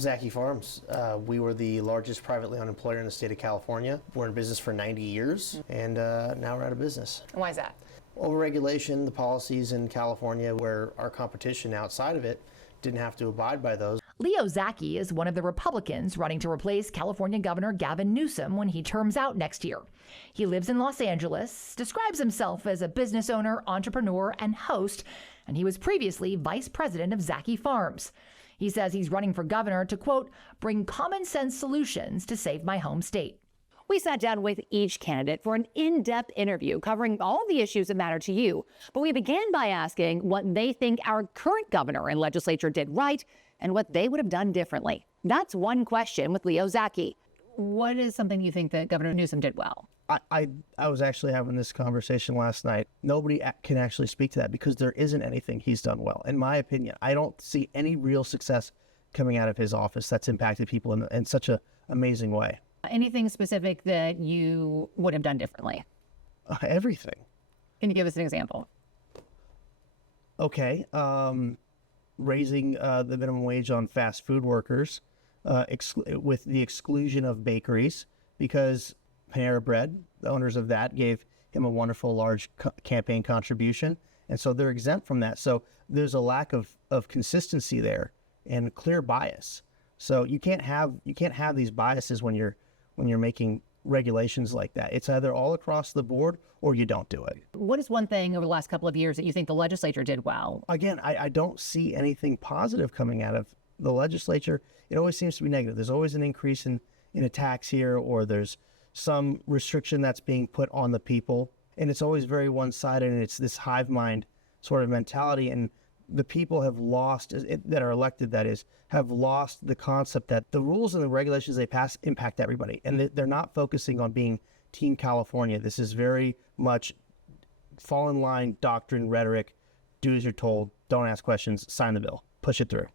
Zacky Farms. We were the largest privately owned employer in the state of California. We're in business for 90 years, and now we're out of business. Why is that? Overregulation, the policies in California where our competition outside of it didn't have to abide by those. Leo Zacky is one of the Republicans running to replace California Governor Gavin Newsom when he terms out next year. He lives in Los Angeles, describes himself as a business owner, entrepreneur, and host, and he was previously vice president of Zacky Farms. He says he's running for governor to, quote, bring common sense solutions to save my home state. We sat down with each candidate for an in-depth interview covering all the issues that matter to you. But we began by asking what they think our current governor and legislature did right and what they would have done differently. That's one question with Leo Zacky. What is something you think that Governor Newsom did well? I was actually having this conversation last night. Nobody can actually speak to that because there isn't anything he's done well. In my opinion, I don't see any real success coming out of his office that's impacted people in such an amazing way. Anything specific that you would have done differently? Everything. Can you give us an example? Okay. Raising the minimum wage on fast food workers with the exclusion of bakeries, because Panera Bread, the owners of that, gave him a wonderful large campaign contribution. And so they're exempt from that. So there's a lack of consistency there and clear bias. So you can't have these biases when you're making regulations like that. It's either all across the board or you don't do it. What is one thing over the last couple of years that you think the legislature did well? Again, I don't see anything positive coming out of the legislature. It always seems to be negative. There's always an increase in a tax here, or there's some restriction that's being put on the people. And it's always very one-sided, and it's this hive mind sort of mentality. And the people have lost, that are elected, that is, have lost the concept that the rules and the regulations they pass impact everybody. And they're not focusing on being Team California. This is very much fall in line doctrine, rhetoric, do as you're told, don't ask questions, sign the bill, push it through.